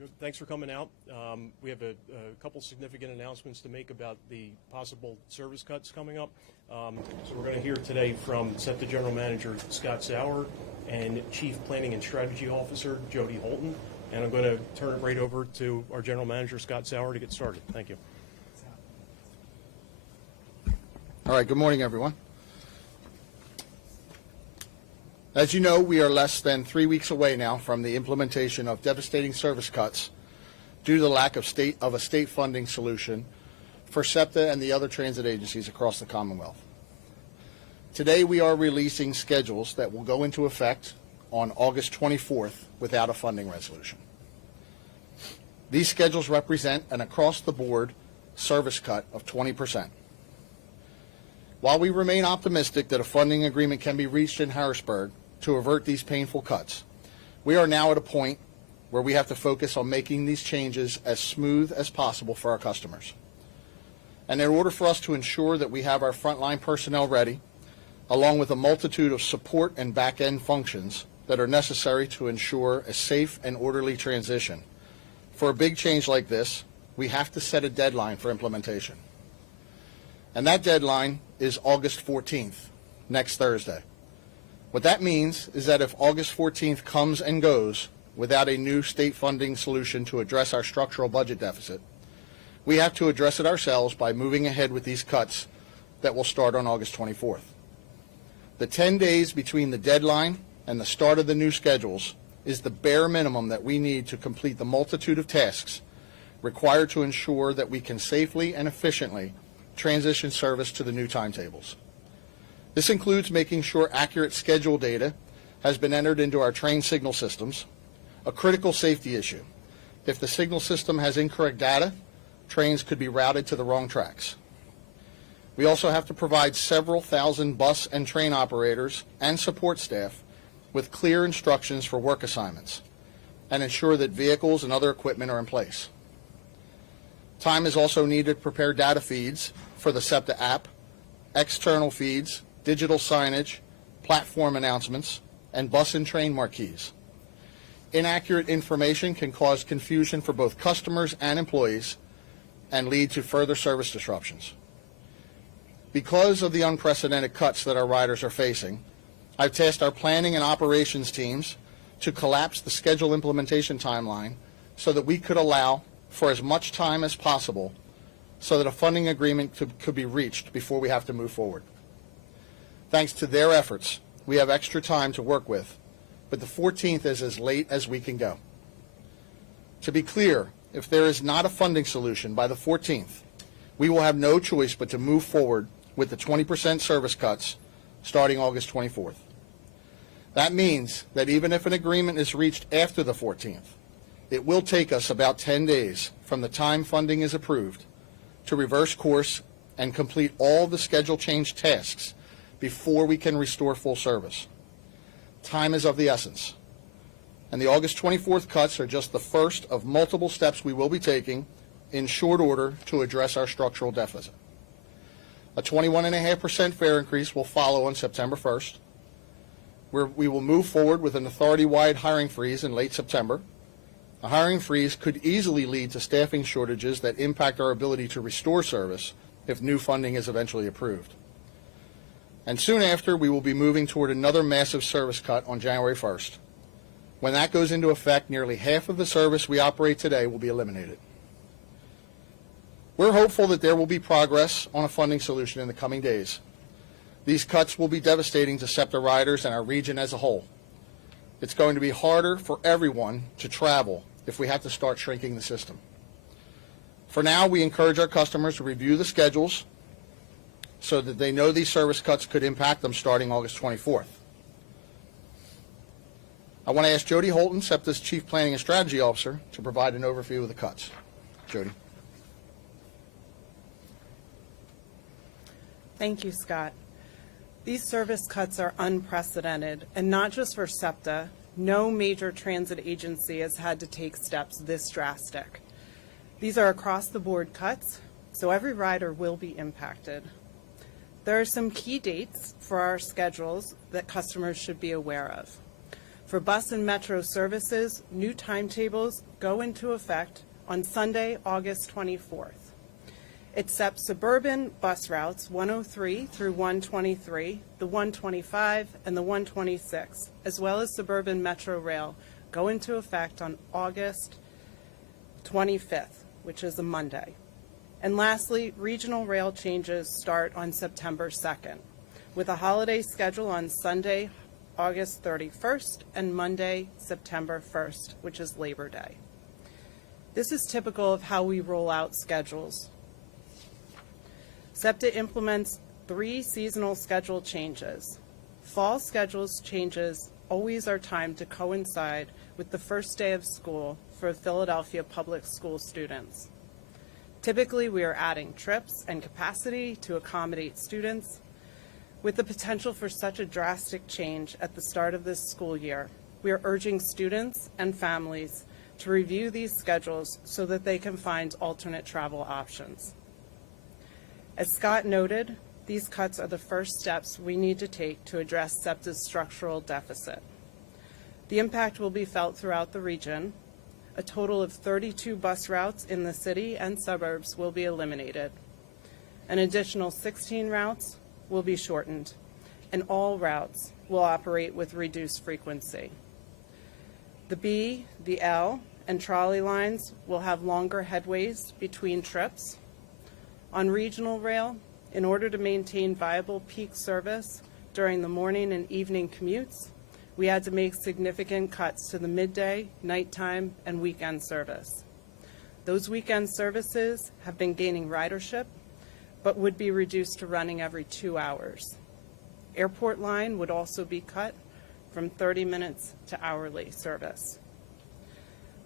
Good. Thanks for coming out. We have a couple significant announcements to make about the possible service cuts coming up. So we're going to hear today from SEPTA General Manager Scott Sauer and Chief Planning and Strategy Officer Jody Holton. And I'm going to turn it right over to our General Manager, Scott Sauer, to get started. Thank you. All right, good morning, everyone. As you know, we are less than 3 weeks away now from the implementation of devastating service cuts due to the lack of a state funding solution for SEPTA and the other transit agencies across the Commonwealth. Today, we are releasing schedules that will go into effect on August 24th without a funding resolution. These schedules represent an across-the-board service cut of 20%. While we remain optimistic that a funding agreement can be reached in Harrisburg to avert these painful cuts, we are now at a point where we have to focus on making these changes as smooth as possible for our customers. And in order for us to ensure that we have our frontline personnel ready, along with a multitude of support and back-end functions that are necessary to ensure a safe and orderly transition, for a big change like this, we have to set a deadline for implementation. And that deadline is August 14th, next Thursday. What that means is that if August 14th comes and goes without a new state funding solution to address our structural budget deficit, we have to address it ourselves by moving ahead with these cuts that will start on August 24th. The 10 days between the deadline and the start of the new schedules is the bare minimum that we need to complete the multitude of tasks required to ensure that we can safely and efficiently transition service to the new timetables. This includes making sure accurate schedule data has been entered into our train signal systems, a critical safety issue. If the signal system has incorrect data, trains could be routed to the wrong tracks. We also have to provide several thousand bus and train operators and support staff with clear instructions for work assignments and ensure that vehicles and other equipment are in place. Time is also needed to prepare data feeds for the SEPTA app, external feeds, digital signage, platform announcements, and bus and train marquees. Inaccurate information can cause confusion for both customers and employees and lead to further service disruptions. Because of the unprecedented cuts that our riders are facing, I've tasked our planning and operations teams to collapse the schedule implementation timeline so that we could allow for as much time as possible so that a funding agreement could be reached before we have to move forward. Thanks to their efforts, we have extra time to work with, but the 14th is as late as we can go. To be clear, if there is not a funding solution by the 14th, we will have no choice but to move forward with the 20% service cuts starting August 24th. That means that even if an agreement is reached after the 14th, it will take us about 10 days from the time funding is approved to reverse course and complete all the schedule change tasks before we can restore full service. Time is of the essence, and the August 24th cuts are just the first of multiple steps we will be taking in short order to address our structural deficit. A 21.5% fare increase will follow on September 1st. We will move forward with an authority-wide hiring freeze in late September. A hiring freeze could easily lead to staffing shortages that impact our ability to restore service if new funding is eventually approved. And soon after, we will be moving toward another massive service cut on January 1st. When that goes into effect, nearly half of the service we operate today will be eliminated. We're hopeful that there will be progress on a funding solution in the coming days. These cuts will be devastating to SEPTA riders and our region as a whole. It's going to be harder for everyone to travel if we have to start shrinking the system. For now, we encourage our customers to review the schedules so that they know these service cuts could impact them starting August 24th. I want to ask Jody Holton, SEPTA's Chief Planning and Strategy Officer, to provide an overview of the cuts. Jody. Thank you, Scott. These service cuts are unprecedented, and not just for SEPTA. No major transit agency has had to take steps this drastic. These are across-the-board cuts, so every rider will be impacted. There are some key dates for our schedules that customers should be aware of. For bus and metro services, new timetables go into effect on Sunday, August 24th. Except suburban bus routes 103 through 123, the 125, and the 126, as well as suburban metro rail, go into effect on August 25th, which is a Monday. And lastly, regional rail changes start on September 2nd, with a holiday schedule on Sunday, August 31st, and Monday, September 1st, which is Labor Day. This is typical of how we roll out schedules. SEPTA implements 3 seasonal schedule changes. Fall schedules changes always are timed to coincide with the first day of school for Philadelphia public school students. Typically, we are adding trips and capacity to accommodate students. With the potential for such a drastic change at the start of this school year, we are urging students and families to review these schedules so that they can find alternate travel options. As Scott noted, these cuts are the first steps we need to take to address SEPTA's structural deficit. The impact will be felt throughout the region. A total of 32 bus routes in the city and suburbs will be eliminated. An additional 16 routes will be shortened, and all routes will operate with reduced frequency. The B, the L, and trolley lines will have longer headways between trips. On regional rail, in order to maintain viable peak service during the morning and evening commutes, we had to make significant cuts to the midday, nighttime, and weekend service. Those weekend services have been gaining ridership, but would be reduced to running every 2 hours. Airport line would also be cut from 30 minutes to hourly service.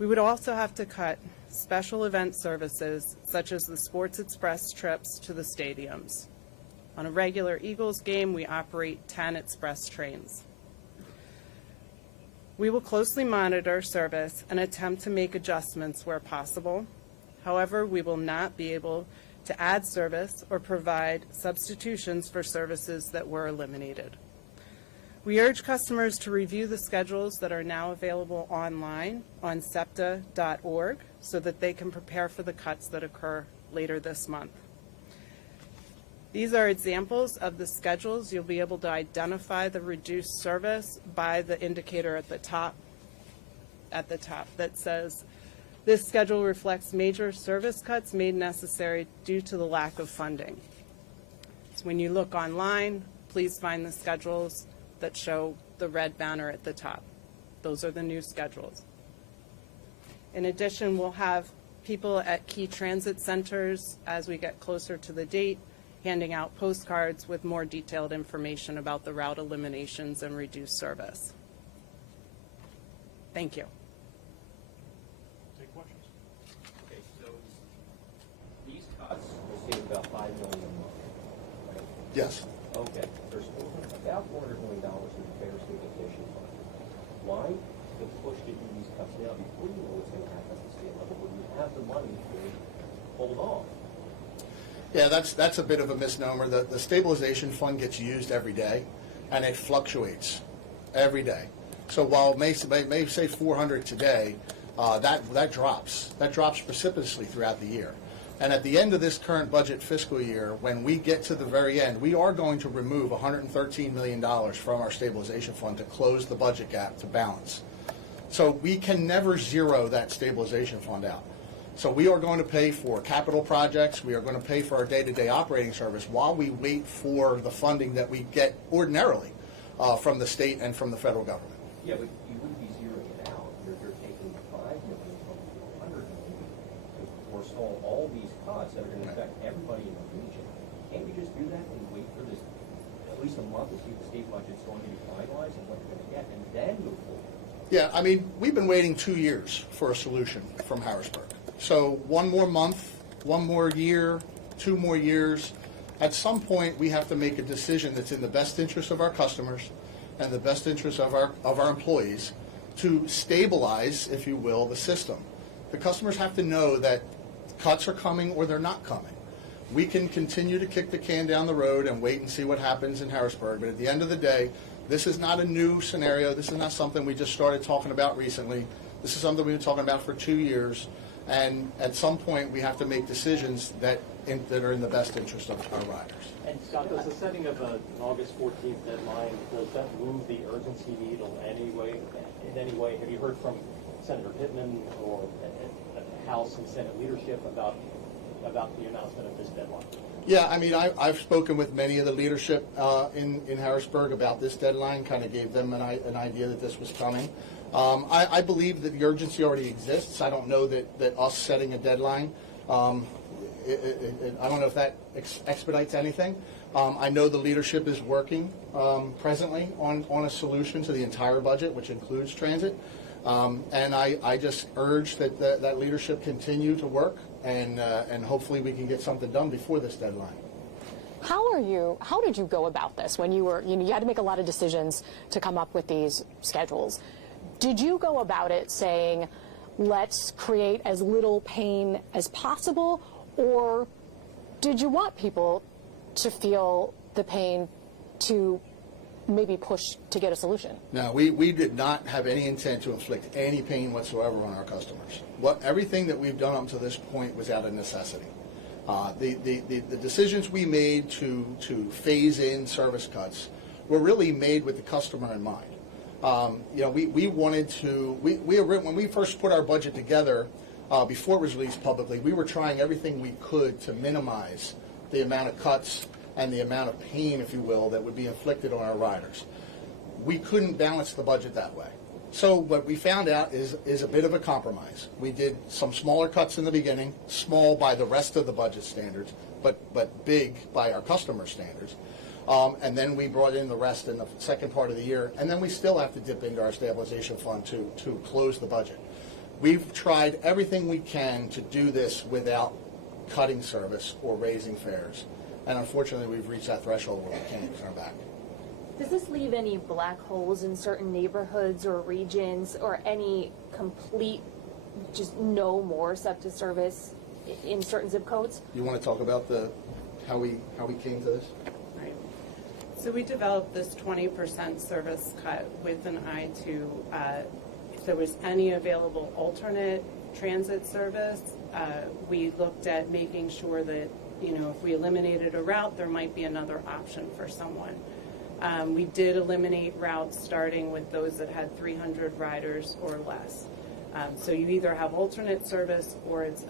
We would also have to cut special event services such as the Sports Express trips to the stadiums. On a regular Eagles game, we operate 10 express trains. We will closely monitor service and attempt to make adjustments where possible. However, we will not be able to add service or provide substitutions for services that were eliminated. We urge customers to review the schedules that are now available online on SEPTA.org so that they can prepare for the cuts that occur later this month. These are examples of the schedules. You'll be able to identify the reduced service by the indicator at the top that says, this schedule reflects major service cuts made necessary due to the lack of funding. So when you look online, please find the schedules that show the red banner at the top. Those are the new schedules. In addition, we'll have people at key transit centers as we get closer to the date, handing out postcards with more detailed information about the route eliminations and reduced service. Thank you. Take questions. Okay, so these cuts will save about $5 million a month, right? Yes. Okay, there's about $400 million in the fair stabilization fund. Why the push to do these cuts now before you know what's going to happen at the state level when you have the money to hold off? Yeah, that's a bit of a misnomer. The stabilization fund gets used every day, and it fluctuates every day. So while it may say 400 today, that drops. That drops precipitously throughout the year. And at the end of this current budget fiscal year, when we get to the very end, we are going to remove $113 million from our stabilization fund to close the budget gap to balance. So we can never zero that stabilization fund out. So we are going to pay for capital projects. We are going to pay for our day-to-day operating service while we wait for the funding that we get ordinarily from the state and from the federal government. Yeah, but you wouldn't be zeroing it out. You're taking $5 million from $100 million to forestall all these cuts that are going to affect everybody in the region. Can't we just do that and wait for this at least a month to see if the state budget's going to be finalized and what you're going to get, and then move forward? Yeah, I mean, we've been waiting 2 years for a solution from Harrisburg. So 1 more month, 1 more year, 2 more years. At some point, we have to make a decision that's in the best interest of our customers and the best interest of our employees to stabilize, if you will, the system. The customers have to know that cuts are coming or they're not coming. We can continue to kick the can down the road and wait and see what happens in Harrisburg, but at the end of the day, This is not a new scenario. This is not something we just started talking about recently. This is something we've been talking about for 2 years. And at some point, we have to make decisions that are in the best interest of our riders. And Scott, does the setting of an August 14th deadline, does that move the urgency needle in any way? Have you heard from Senator Pittman or House and Senate leadership about the announcement of this deadline? Yeah, I mean, I've spoken with many of the leadership in Harrisburg about this deadline, kind of gave them an idea that this was coming. I believe that the urgency already exists. I don't know that us setting a deadline, I don't know if that expedites anything. I know the leadership is working presently on a solution to the entire budget, which includes transit. And I just urge that leadership continue to work, and hopefully we can get something done before this deadline. How did you go about this when you had to make a lot of decisions to come up with these schedules? Did you go about it saying, let's create as little pain as possible, or did you want people to feel the pain to maybe push to get a solution? No, we did not have any intent to inflict any pain whatsoever on our customers. Everything that we've done up to this point was out of necessity. The decisions we made to phase in service cuts were really made with the customer in mind. We wanted to, when we first put our budget together, before it was released publicly, we were trying everything we could to minimize the amount of cuts and the amount of pain, if you will, that would be inflicted on our riders. We couldn't balance the budget that way. So what we found out is a bit of a compromise. We did some smaller cuts in the beginning, small by the rest of the budget standards, but big by our customer standards. And then we brought in the rest in the second part of the year, and then we still have to dip into our stabilization fund to close the budget. We've tried everything we can to do this without cutting service or raising fares, and unfortunately we've reached that threshold where we can't turn back. Does this leave any black holes in certain neighborhoods or regions, or any complete, just no more SEPTA service in certain zip codes? You want to talk about how we came to this? Right. So we developed this 20% service cut with an eye to if there was any available alternate transit service. We looked at making sure that, if we eliminated a route, there might be another option for someone. We did eliminate routes starting with those that had 300 riders or less. So you either have alternate service or it's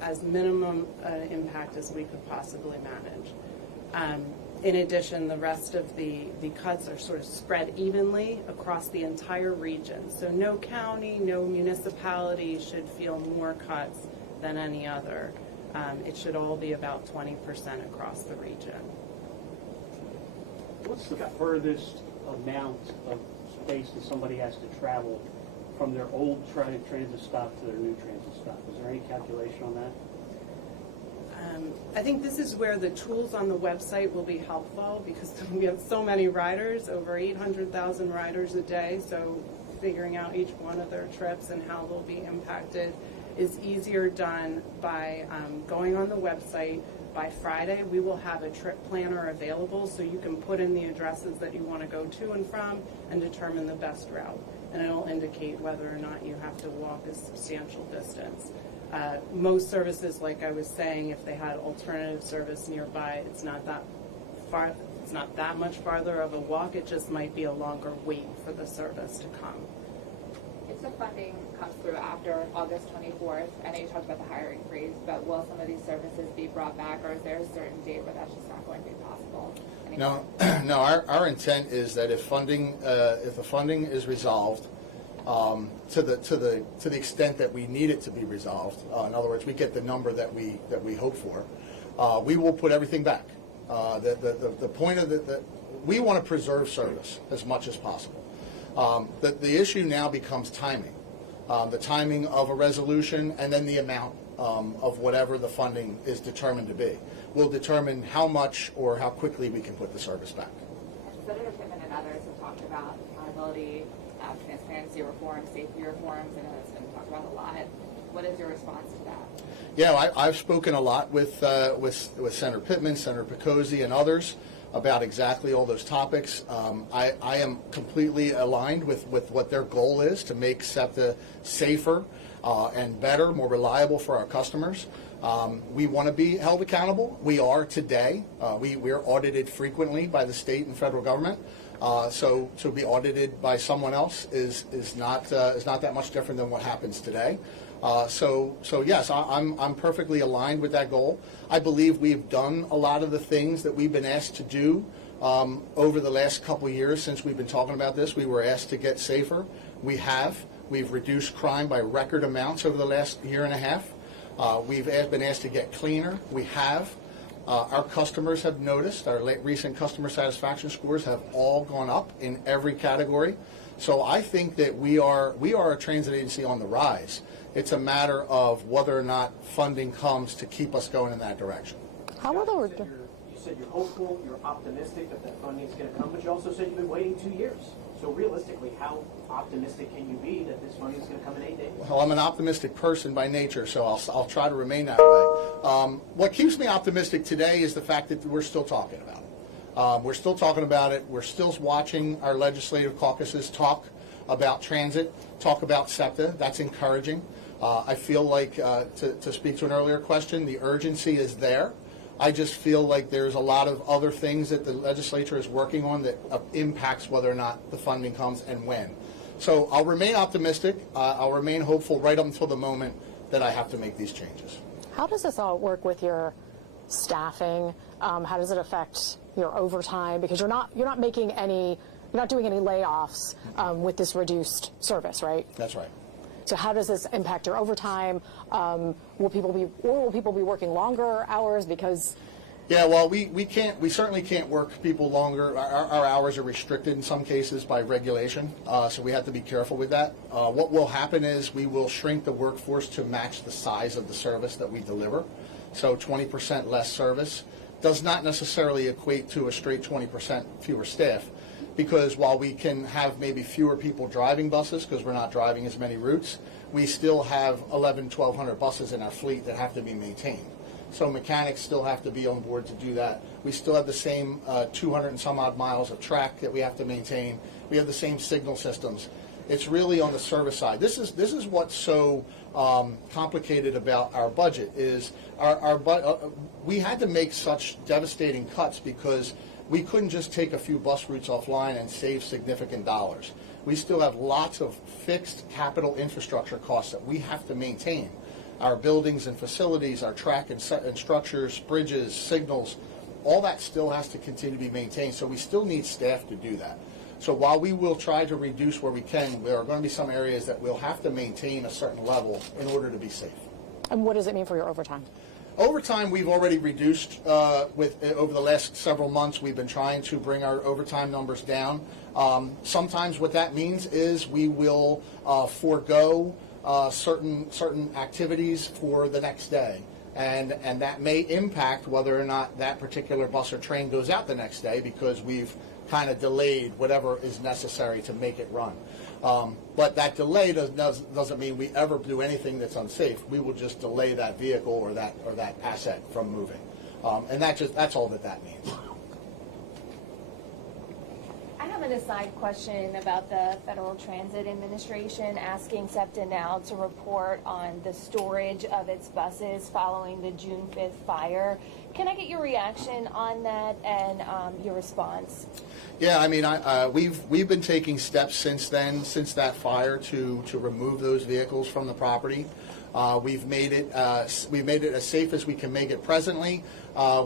as minimum impact as we could possibly manage. In addition, the rest of the cuts are sort of spread evenly across the entire region. So no county, no municipality should feel more cuts than any other. It should all be about 20% across the region. What's the furthest amount of space that somebody has to travel from their old transit stop to their new transit stop? Is there any calculation on that? I think this is where the tools on the website will be helpful, because we have so many riders, over 800,000 riders a day, so figuring out each one of their trips and how they'll be impacted is easier done by going on the website. By Friday, we will have a trip planner available, so you can put in the addresses that you want to go to and from and determine the best route. And it'll indicate whether or not you have to walk a substantial distance. Most services, like I was saying, if they had alternative service nearby, it's not that far. It's not that much farther of a walk. It just might be a longer wait for the service to come. If the funding comes through after August 24th, I know you talked about the hiring freeze, but will some of these services be brought back, or is there a certain date where that's just not going to be possible anymore? No. Our intent is that if the funding is resolved to the extent that we need it to be resolved, in other words, we get the number that we hope for, we will put everything back. The point of we want to preserve service as much as possible. The issue now becomes timing, the timing of a resolution, and then the amount of whatever the funding is determined to be will determine how much or how quickly we can put the service back. Senator Pittman and others have talked about accountability, transparency reforms, safety reforms, and it's been talked about a lot. What is your response to that? Yeah, I've spoken a lot with Senator Pittman, Senator Picozzi, and others. about exactly all those topics. I am completely aligned with what their goal is, to make SEPTA safer and better, more reliable for our customers. We want to be held accountable. We are today. We're audited frequently by the state and federal government. So to be audited by someone else is not that much different than what happens today. So yes, I'm perfectly aligned with that goal. I believe we've done a lot of the things that we've been asked to do over the last couple of years since we've been talking about this. We were asked to get safer. We have. We've reduced crime by record amounts over the last year and a half. We've been asked to get cleaner. We have. Our customers have noticed. Our recent customer satisfaction scores have all gone up in every category. So I think that we are a transit agency on the rise. It's a matter of whether or not funding comes to keep us going in that direction. How will the You said you're hopeful, you're optimistic that funding is going to come, but you also said you've been waiting 2 years. So realistically, how optimistic can you be that this funding is going to come in 8 days? Well, I'm an optimistic person by nature, so I'll try to remain that way. What keeps me optimistic today is the fact that we're still talking about it. We're still talking about it. We're still watching our legislative caucuses talk about transit, talk about SEPTA. That's encouraging. I feel like, to speak to an earlier question, the urgency is there. I just feel like there's a lot of other things that the legislature is working on that impacts whether or not the funding comes and when. So I'll remain optimistic. I'll remain hopeful right up until the moment that I have to make these changes. How does this all work with your staffing? How does it affect your overtime? Because you're not doing any layoffs with this reduced service, right? That's right. So how does this impact your overtime? Will people be working longer hours because? Yeah, well, we certainly can't work people longer. Our hours are restricted in some cases by regulation, so we have to be careful with that. What will happen is we will shrink the workforce to match the size of the service that we deliver. So 20% less service does not necessarily equate to a straight 20% fewer staff, because while we can have maybe fewer people driving buses because we're not driving as many routes, we still have 1,100 buses in our fleet that have to be maintained. So mechanics still have to be on board to do that. We still have the same 200 and some odd miles of track that we have to maintain. We have the same signal systems. It's really on the service side. This is what's so complicated about our budget is we had to make such devastating cuts because we couldn't just take a few bus routes offline and save significant dollars. We still have lots of fixed capital infrastructure costs that we have to maintain. Our buildings and facilities, our track and structures, bridges, signals, all that still has to continue to be maintained. So we still need staff to do that. So while we will try to reduce where we can, there are going to be some areas that we'll have to maintain a certain level in order to be safe. And what does it mean for your overtime? Overtime, we've already reduced over the last several months. We've been trying to bring our overtime numbers down. Sometimes what that means is we will forego certain activities for the next day. And that may impact whether or not that particular bus or train goes out the next day because we've kind of delayed whatever is necessary to make it run. But that delay doesn't mean we ever do anything that's unsafe. We will just delay that vehicle or that asset from moving. And that's all that means. I have an aside question about the Federal Transit Administration asking SEPTA now to report on the storage of its buses following the June 5th fire. Can I get your reaction on that and your response? Yeah, I mean, we've been taking steps since that fire to remove those vehicles from the property. We've made it as safe as we can make it presently.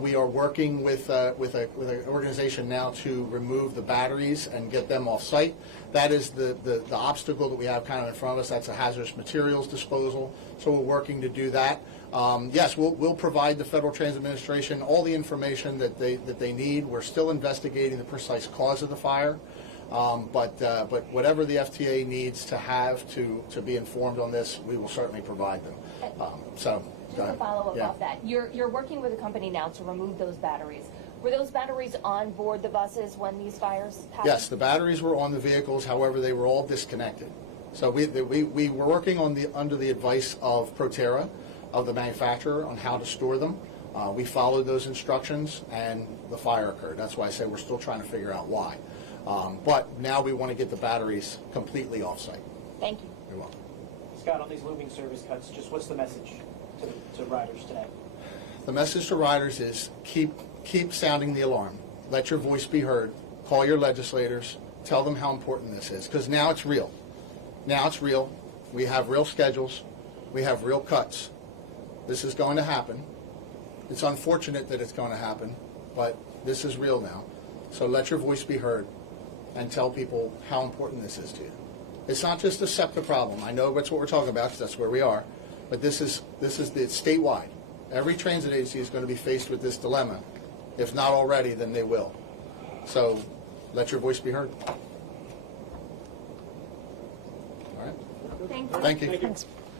We are working with an organization now to remove the batteries and get them off site. That is the obstacle that we have kind of in front of us. That's a hazardous materials disposal. So we're working to do that. Yes, we'll provide the Federal Transit Administration all the information that they need. We're still investigating the precise cause of the fire, but whatever the FTA needs to have to be informed on this, we will certainly provide them. Just a follow-up off that. You're working with a company now to remove those batteries. Were those batteries on board the buses when these fires happened? Yes, the batteries were on the vehicles. However, they were all disconnected. So we were working under the advice of Proterra, of the manufacturer, on how to store them. We followed those instructions, and the fire occurred. That's why I say we're still trying to figure out why. But now we want to get the batteries completely off-site. Thank you. You're welcome. Scott, on these looming service cuts, just what's the message to riders today? The message to riders is keep sounding the alarm. Let your voice be heard. Call your legislators. Tell them how important this is, because now it's real. Now it's real. We have real schedules. We have real cuts. This is going to happen. It's unfortunate that it's going to happen, but this is real now. So let your voice be heard and tell people how important this is to you. It's not just a SEPTA problem. I know that's what we're talking about because that's where we are, but this is statewide. Every transit agency is going to be faced with this dilemma. If not already, then they will. So let your voice be heard. All right. Thank you. Thank you. Thank you. Thanks.